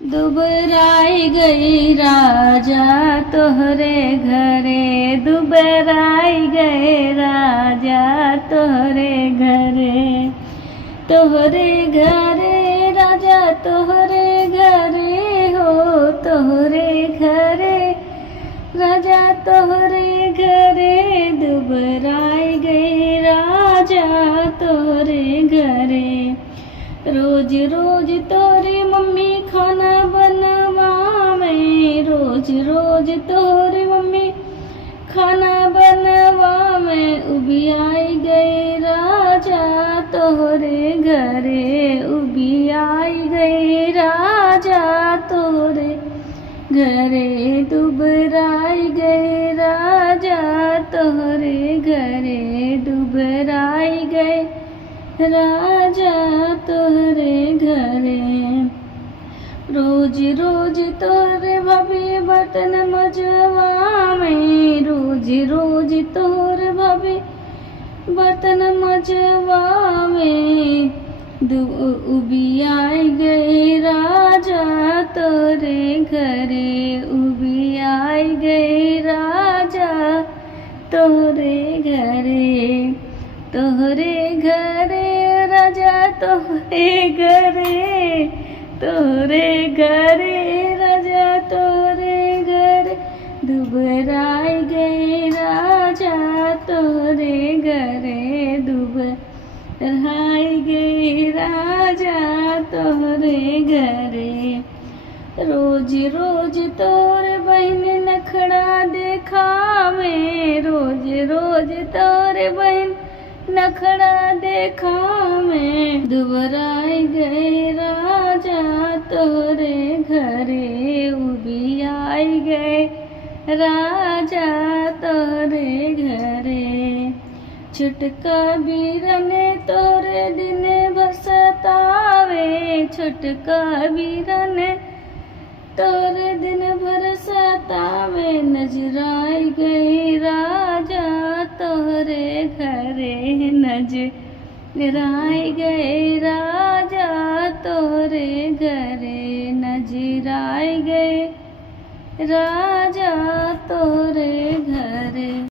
दुबराई गई राजा तोहरे घरे, दुबराई गए राजा तोहरे घरे, तोहरे घरे राजा तोहरे घरे हो, तोहरे घरे राजा तोहरे घरे, दुबराई गए राजा तोहरे घरे। रोज रोज तोरी मम्मी खाना बनवावे, रोज रोज तोरी मम्मी खाना बनवावे, उबी आई गए राजा तोहरे घरे, उबी आई गए राजा तोहरे घरे, दुबराई गए राजा तोहरे घरे, दुबराई गए राजा तोहरे घरे। रोज रोज तोरे भाभी बर्तन मजवावे, रोज रोज तोरे भाभी बर्तन मजवावे, उबी आई गए राजा तोरे घरे, उबी आई गए राजा तोरे घरे, तोहरे घरे राजा तोहरे घरे, तोहरे घरे राजा तोहरे घरे, दुबराई गए राजा तोहरे घरे, दुबराई गए राजा तोहरे घरे। रोज रोज तोर बहन नखड़ा देखावे, रोज रोज तोर बहन नखड़ा देखावे, दुबराई गए राजा तोहरे घरे, उबी आई गए राजा तोहरे घरे। छुटका बीरन तोरे दिन भर सतावे, छुटका बीरन तोरे दिन भर सतावे, नजराई गई राजा तोहरे घरे, नजराई गए राजा तोहरे घरे, नजराई गए राजा